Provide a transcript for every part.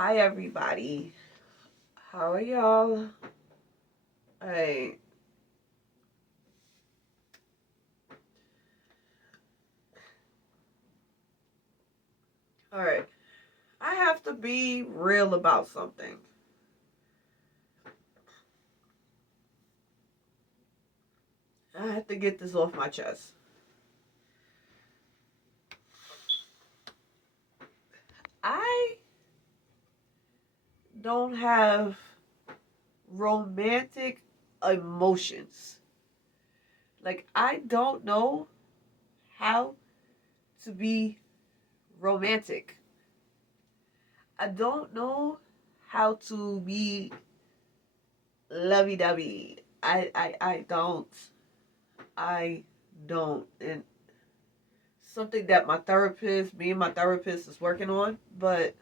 Hi everybody. How are y'all? Hey, alright. I have to be real about something. I have to get this off my chest. I don't have romantic emotions. Like, I don't know how to be romantic. I don't know how to be lovey dovey. I don't. I don't. And something that me and my therapist is working on, but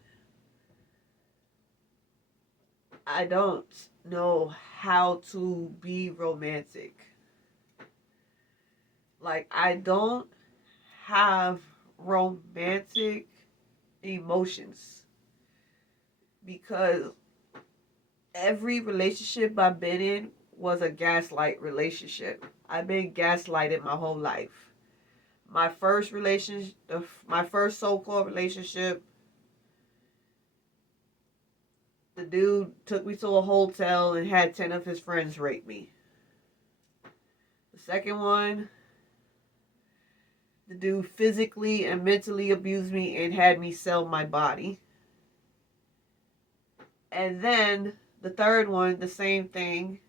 I don't know how to be romantic. Like, I don't have romantic emotions because every relationship I've been in was a gaslight relationship. I've been gaslighted my whole life. My first relationship, my first so-called relationship, the dude took me to a hotel and had 10 of his friends rape me. The second one, the dude physically and mentally abused me and had me sell my body. And then the third one, the same thing,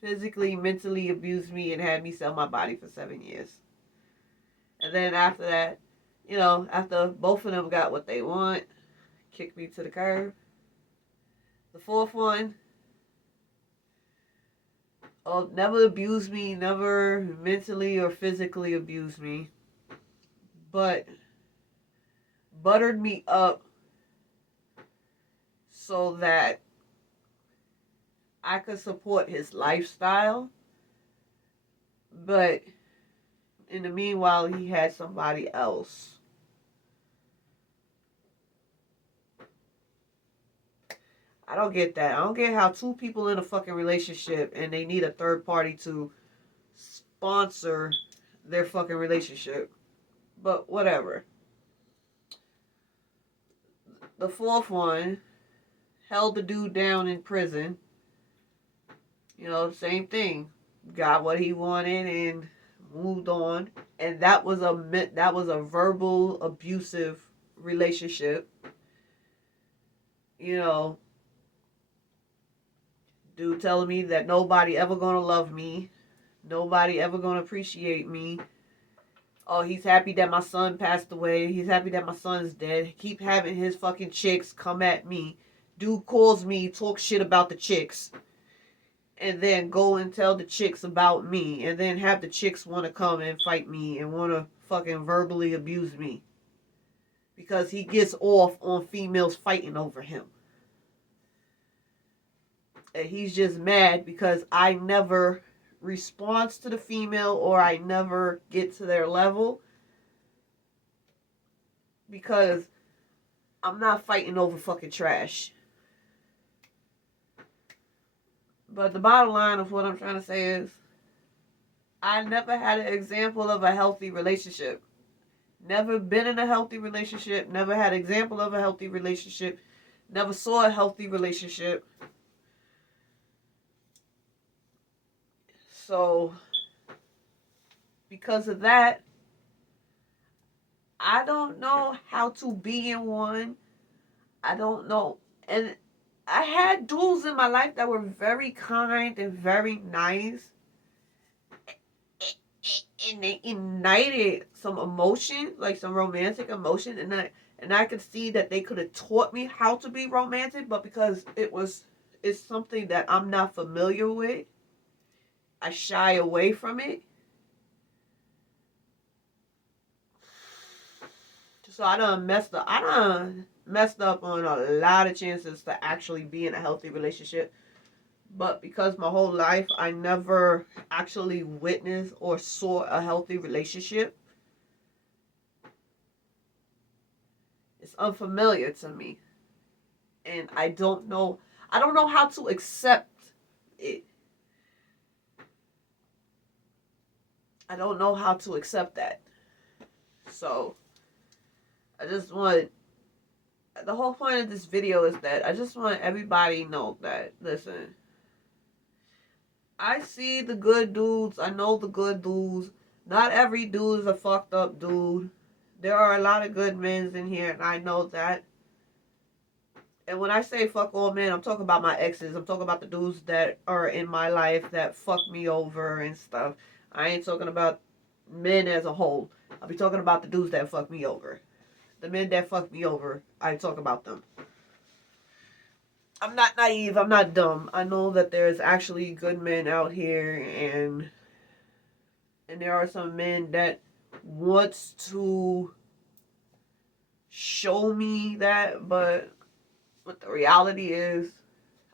physically, mentally abused me and had me sell my body for 7 years. And then after that, after both of them got what they want, kicked me to the curb. The fourth one, never abused me, never mentally or physically abused me, but buttered me up so that I could support his lifestyle. But in the meanwhile, he had somebody else. I don't get that. I don't get how two people in a fucking relationship and they need a third party to sponsor their fucking relationship. But whatever. The fourth one held the dude down in prison. Same thing. Got what he wanted and moved on. And that was a verbal abusive relationship. You know, dude telling me that nobody ever gonna love me, nobody ever gonna appreciate me. Oh, he's happy that my son passed away. He's happy that my son's dead. Keep having his fucking chicks come at me. Dude calls me, talk shit about the chicks, and then go and tell the chicks about me, and then have the chicks want to come and fight me and want to fucking verbally abuse me because he gets off on females fighting over him. And he's just mad because I never respond to the female or I never get to their level because I'm not fighting over fucking trash. But the bottom line of what I'm trying to say is I never had an example of a healthy relationship. Never been in a healthy relationship. Never had an example of a healthy relationship. Never saw a healthy relationship. So, because of that, I don't know how to be in one. I don't know. And I had dudes in my life that were very kind and very nice. And they ignited some emotion, like some romantic emotion. And I could see that they could have taught me how to be romantic, but because it's something that I'm not familiar with, I shy away from it. So I done messed up on a lot of chances to actually be in a healthy relationship. But because my whole life I never actually witnessed or saw a healthy relationship, it's unfamiliar to me. And I don't know how to accept it. I don't know how to accept that. So I just want, the whole point of this video is that I just want everybody to know that, listen, I see the good dudes. I know the good dudes. Not every dude is a fucked up dude. There are a lot of good men in here, and I know that. And when I say fuck all men, I'm talking about my exes. I'm talking about the dudes that are in my life that fuck me over and stuff. I ain't talking about men as a whole. I'll be talking about the dudes that fuck me over. The men that fuck me over, I talk about them. I'm not naive. I'm not dumb. I know that there's actually good men out here, and there are some men that wants to show me that, but what the reality is,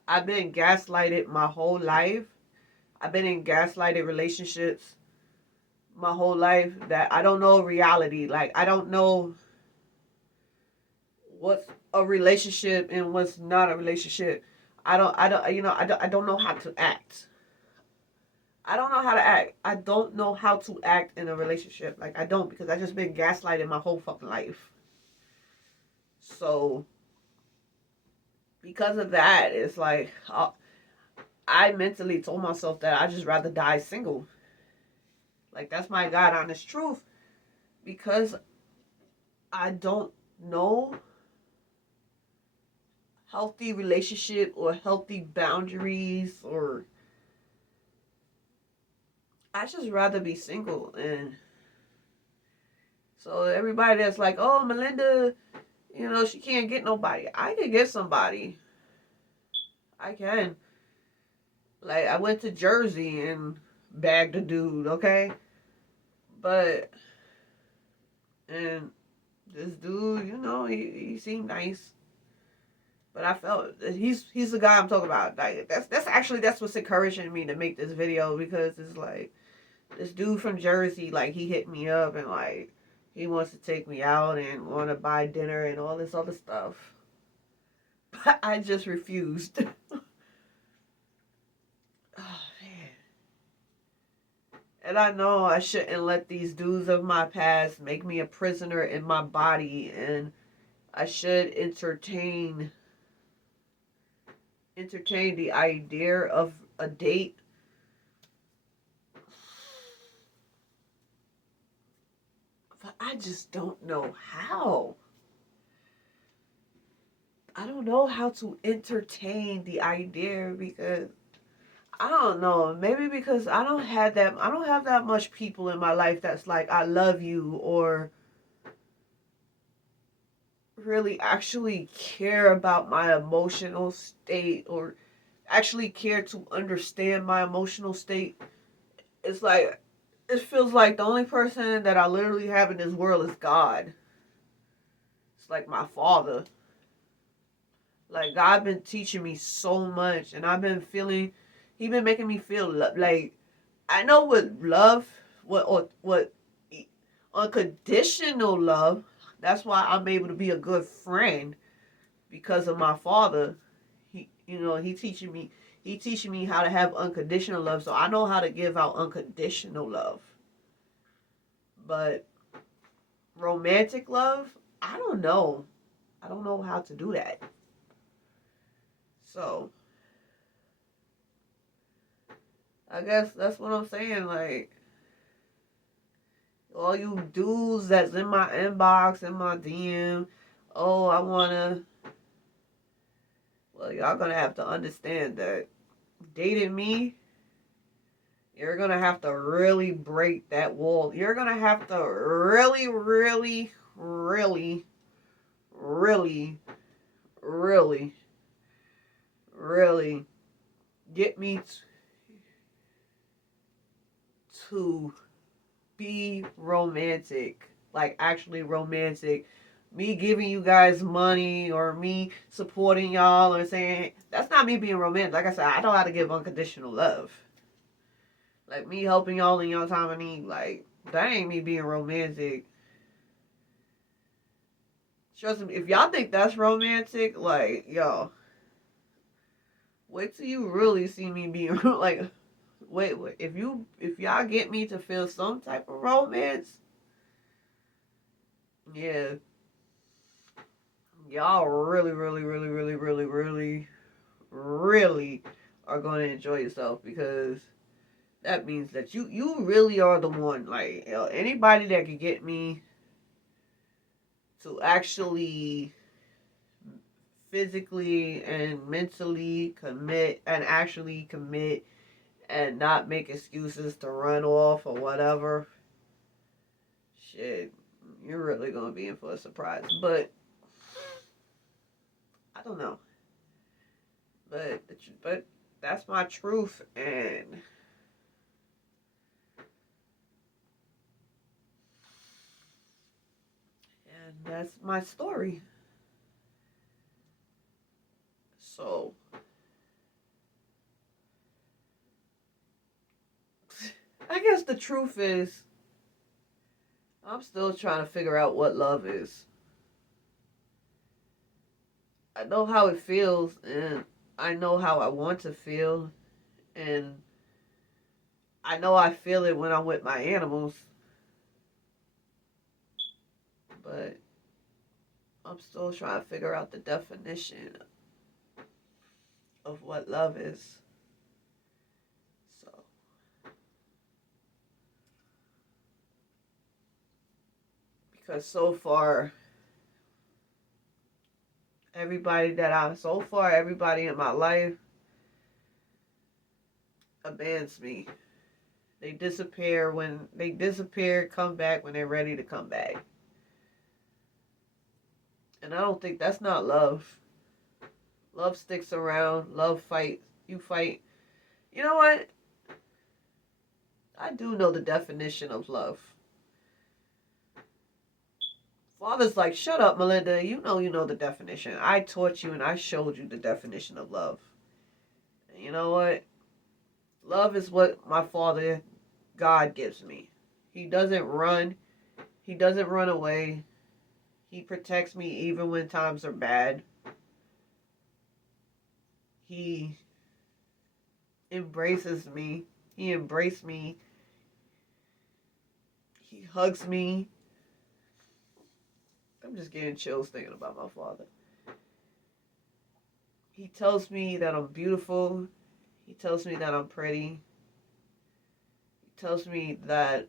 I've been gaslighted my whole life. I've been in gaslighted relationships my whole life that I don't know reality. Like, I don't know what's a relationship and what's not a relationship. I don't know how to act. I don't know how to act. I don't know how to act in a relationship. Like, I don't, because I just been gaslighted my whole fucking life. So, because of that, it's like, I mentally told myself that I just rather die single. Like, that's my God honest truth. Because I don't know healthy relationship or healthy boundaries, or I just rather be single. And so everybody that's like, oh, Melinda, she can't get nobody. I can get somebody. I can. Like, I went to Jersey and bagged a dude, okay? But, and this dude, he seemed nice. But I felt he's the guy I'm talking about. Like, that's what's encouraging me to make this video, because it's like, this dude from Jersey, like, he hit me up and like he wants to take me out and want to buy dinner and all this other stuff. But I just refused. Oh, man. And I know I shouldn't let these dudes of my past make me a prisoner in my body, and I should entertain the idea of a date. But I just don't know how. I don't know how to entertain the idea, because I don't know. Maybe because I don't have that much people in my life that's like, I love you, or really actually care about my emotional state, or actually care to understand my emotional state. It's like, it feels like the only person that I literally have in this world is God. It's like my father. Like, God been teaching me so much, and I've been feeling, he been making me feel like, I know what love, what unconditional love. That's why I'm able to be a good friend, because of my father. He teaching me how to have unconditional love, so I know how to give out unconditional love. But romantic love, I don't know. I don't know how to do that. So I guess that's what I'm saying. Like, all you dudes that's in my inbox, in my DM, oh, I wanna. Well, y'all gonna have to understand that dating me, you're gonna have to really break that wall. You're gonna have to really, really, really, really, really, really get me to be romantic. Like, actually romantic. Me giving you guys money, or me supporting y'all, or saying, that's not me being romantic. Like I said, I know how to give unconditional love. Like, me helping y'all in your time of need, like, that ain't me being romantic. Trust me, if y'all think that's romantic, like, yo, wait till you really see me being like, wait, if y'all get me to feel some type of romance, yeah, y'all really, really, really, really, really, really, really are going to enjoy yourself because that means that you really are the one. Like, you know, anybody that could get me to actually physically and mentally commit and actually commit and not make excuses to run off or whatever, shit, you're really gonna be in for a surprise. But I don't know. But that's my truth, and that's my story. So I guess the truth is I'm still trying to figure out what love is. I know how it feels and I know how I want to feel and I know I feel it when I'm with my animals, but I'm still trying to figure out the definition of what love is. So, because so far, everybody in my life abandons me. They disappear, come back when they're ready to come back. And I don't think that's not love. Love sticks around, love fights. You fight. You know what? I do know the definition of love. Father's like, shut up, Melinda. You know the definition. I taught you and I showed you the definition of love. And you know what? Love is what my father, God, gives me. He doesn't run. He doesn't run away. He protects me even when times are bad. He embraces me. He embraced me. He hugs me. I'm just getting chills thinking about my father. He tells me that I'm beautiful. He tells me that I'm pretty. He tells me that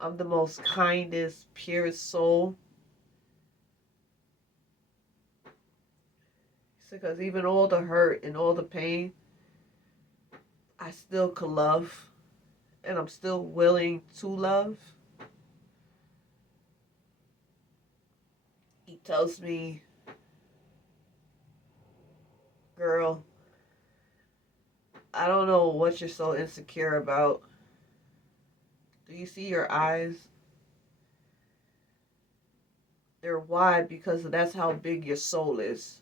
I'm the most kindest, purest soul. Because even all the hurt and all the pain, I still could love. And I'm still willing to love. He tells me, girl, I don't know what you're so insecure about. Do you see your eyes? They're wide because that's how big your soul is.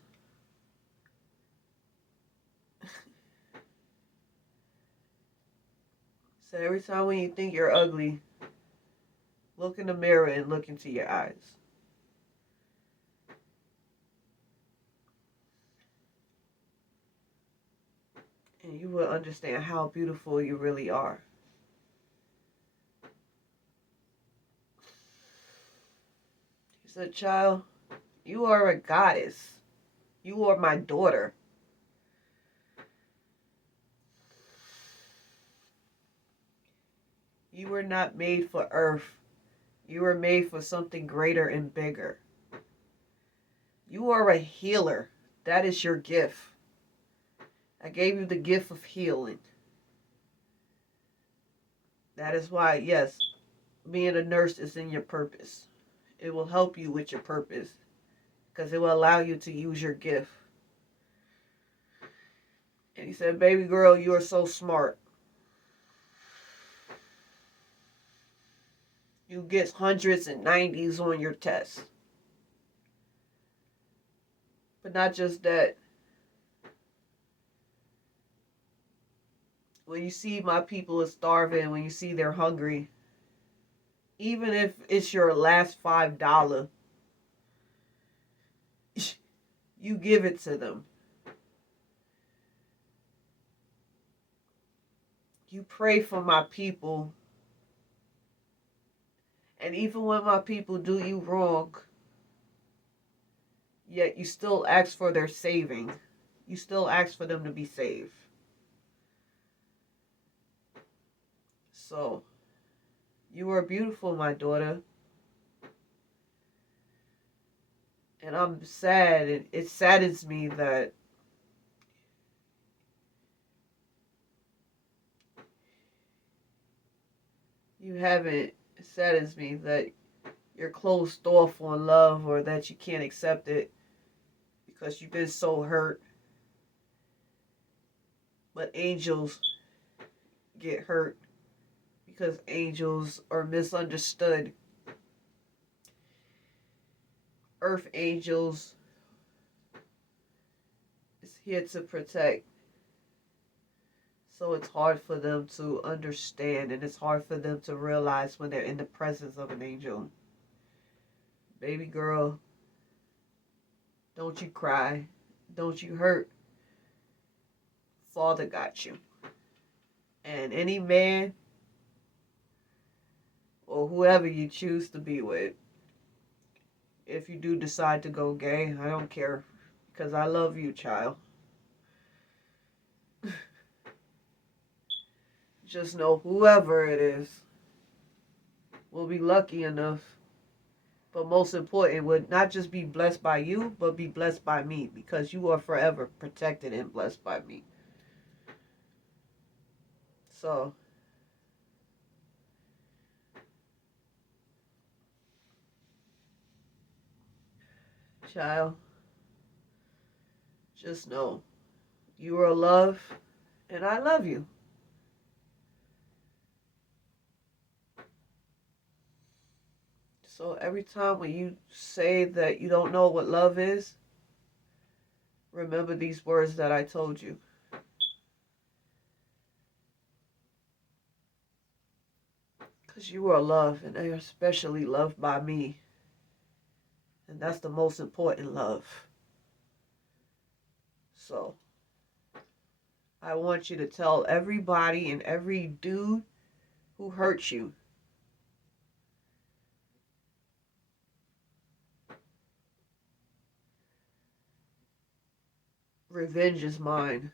So every time when you think you're ugly, look in the mirror and look into your eyes. And you will understand how beautiful you really are. He said, child, you are a goddess. You are my daughter. You were not made for earth. You were made for something greater and bigger. You are a healer. That is your gift. I gave you the gift of healing. That is why, yes, being a nurse is in your purpose. It will help you with your purpose because it will allow you to use your gift. And he said, baby girl, you are so smart. You get hundreds and 90s on your test. But not just that. When you see my people are starving, when you see they're hungry, even if it's your last $5, You give it to them. You pray for my people. And even when my people do you wrong, yet you still ask for their saving. You still ask for them to be saved. So, you are beautiful, my daughter. And I'm sad. It saddens me that you haven't, it saddens me that you're closed off on love or that you can't accept it because you've been so hurt. But angels get hurt because angels are misunderstood. Earth angels is here to protect. So it's hard for them to understand and it's hard for them to realize when they're in the presence of an angel. Baby girl, don't you cry. Don't you hurt. Father got you. And any man or whoever you choose to be with, if you do decide to go gay, I don't care. Because I love you, child. Just know whoever it is will be lucky enough. But most important, would not just be blessed by you, but be blessed by me. Because you are forever protected and blessed by me. So, child, just know you are loved and I love you. So every time when you say that you don't know what love is, remember these words that I told you. Because you are loved and they are especially loved by me. And that's the most important love. So, I want you to tell everybody and every dude who hurt you, revenge is mine.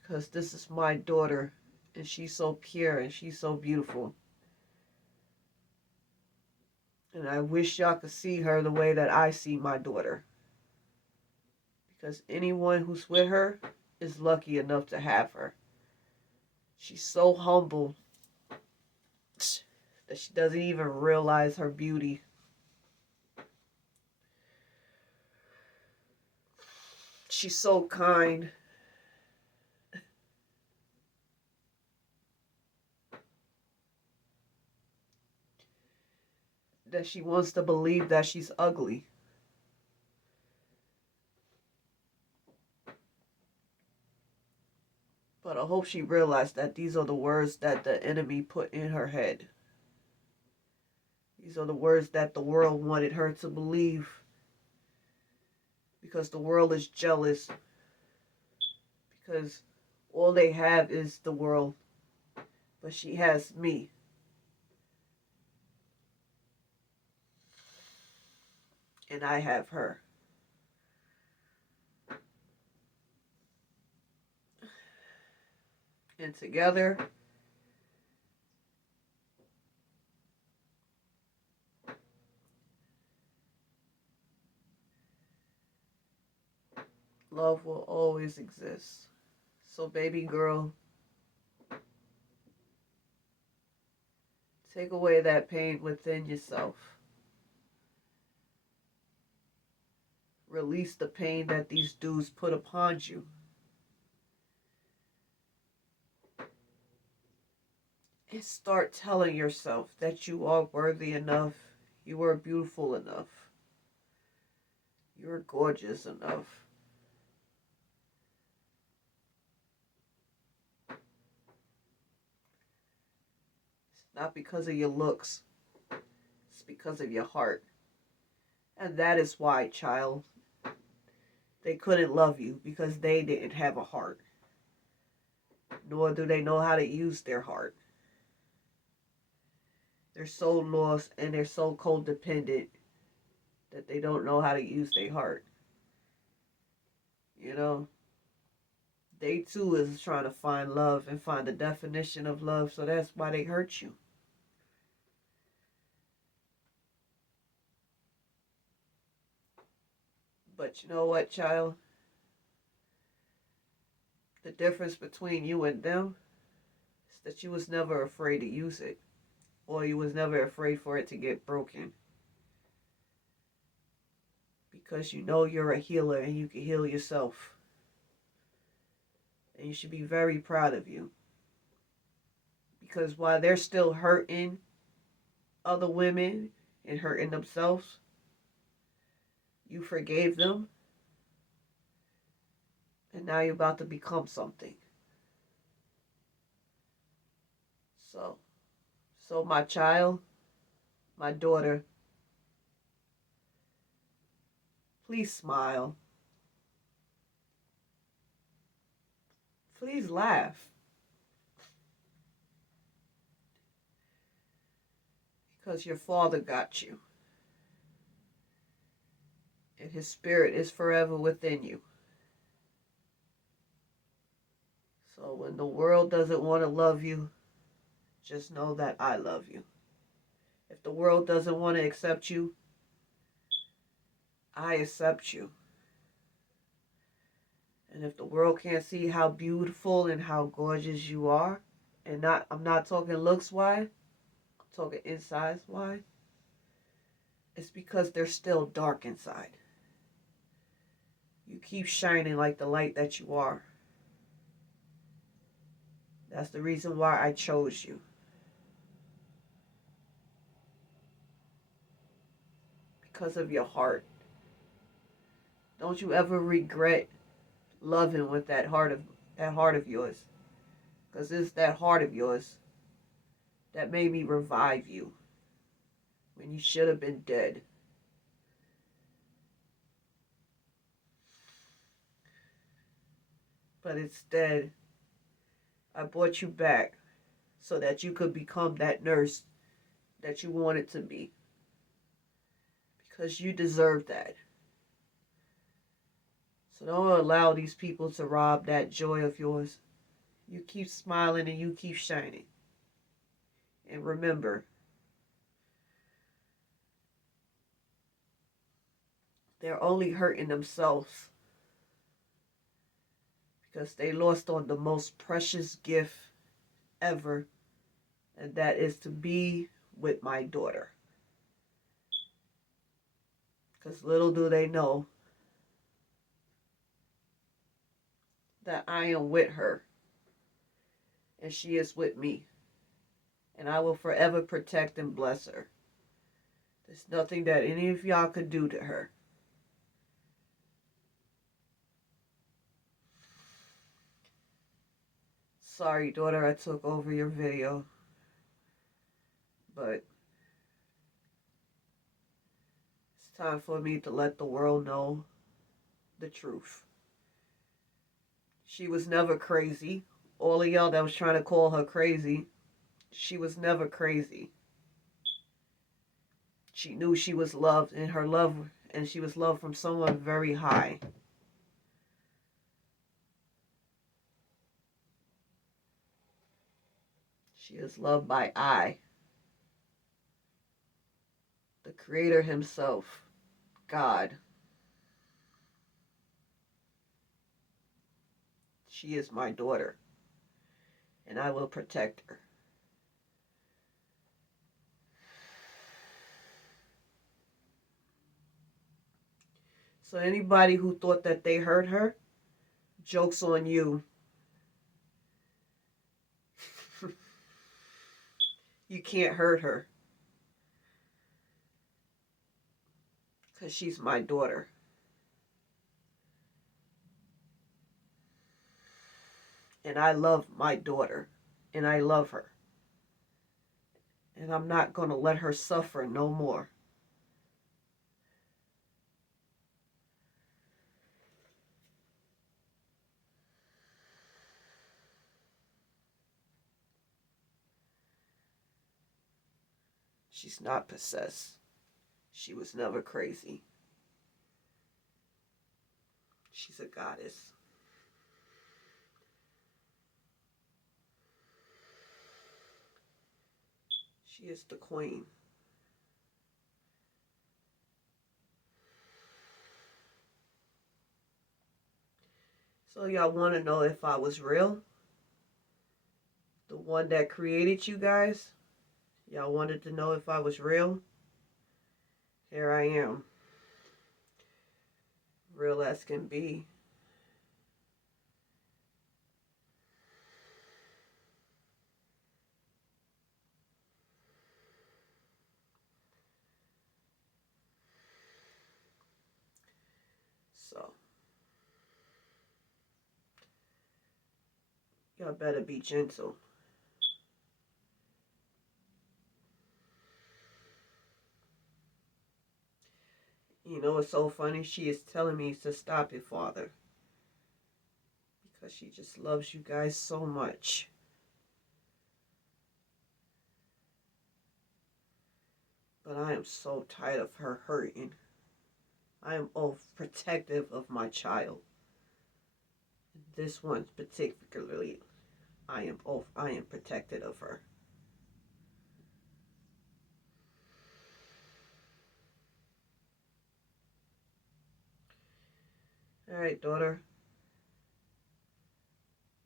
Because this is my daughter. And she's so pure and she's so beautiful. And I wish y'all could see her the way that I see my daughter. Because anyone who's with her is lucky enough to have her. She's so humble that she doesn't even realize her beauty. She's so kind. That she wants to believe that she's ugly. But I hope she realized that these are the words that the enemy put in her head. These are the words that the world wanted her to believe. Because the world is jealous. Because all they have is the world. But she has me. And I have her. And together, love will always exist. So baby girl, take away that pain within yourself. Release the pain that these dudes put upon you. And start telling yourself that you are worthy enough. You are beautiful enough. You are gorgeous enough. It's not because of your looks. It's because of your heart. And that is why, child, They couldn't love you because they didn't have a heart, nor do they know how to use their heart. They're so lost and they're so codependent that they don't know how to use their heart. You know, they too is trying to find love and find the definition of love, so that's why they hurt you. But you know what, child? The difference between you and them is that you was never afraid to use it, or you was never afraid for it to get broken. Because you know you're a healer and you can heal yourself. And you should be very proud of you. Because while they're still hurting other women and hurting themselves, you forgave them. And now you're about to become something. So my child, my daughter, please smile. Please laugh. Because your father got you. And his spirit is forever within you. So when the world doesn't want to love you, just know that I love you. If the world doesn't want to accept you, I accept you. And if the world can't see how beautiful and how gorgeous you are, and I'm not talking looks wise, I'm talking insides wise, it's because they're still dark inside. You keep shining like the light that you are. That's the reason why I chose you. Because of your heart. Don't you ever regret loving with that heart of yours. Because it's that heart of yours that made me revive you when you should have been dead. But instead, I brought you back so that you could become that nurse that you wanted to be. Because you deserve that. So don't allow these people to rob that joy of yours. You keep smiling and you keep shining. And remember, they're only hurting themselves because they lost on the most precious gift ever, and that is to be with my daughter. Because little do they know that I am with her and she is with me, and I will forever protect and bless her. There's nothing that any of y'all could do to her. Sorry, daughter, I took over your video, but it's time for me to let the world know the truth. She was never crazy. All of y'all that was trying to call her crazy, she was never crazy. She knew she was loved, and she was loved from someone very high. She is loved by I, the Creator Himself, God. She is my daughter, and I will protect her. So anybody who thought that they hurt her, joke's on you. You can't hurt her. Because she's my daughter. And I love my daughter. And I love her. And I'm not going to let her suffer no more. She's not possessed. She was never crazy. She's a goddess. She is the queen. So y'all want to know if I was real? The one that created you guys? Y'all wanted to know if I was real? Here I am. Real as can be. So, y'all better be gentle. You know what's so funny? She is telling me to stop it, Father. Because she just loves you guys so much. But I am so tired of her hurting. I am protective of my child. This one particularly, I am protected of her. All right, daughter.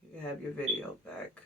You can have your video back.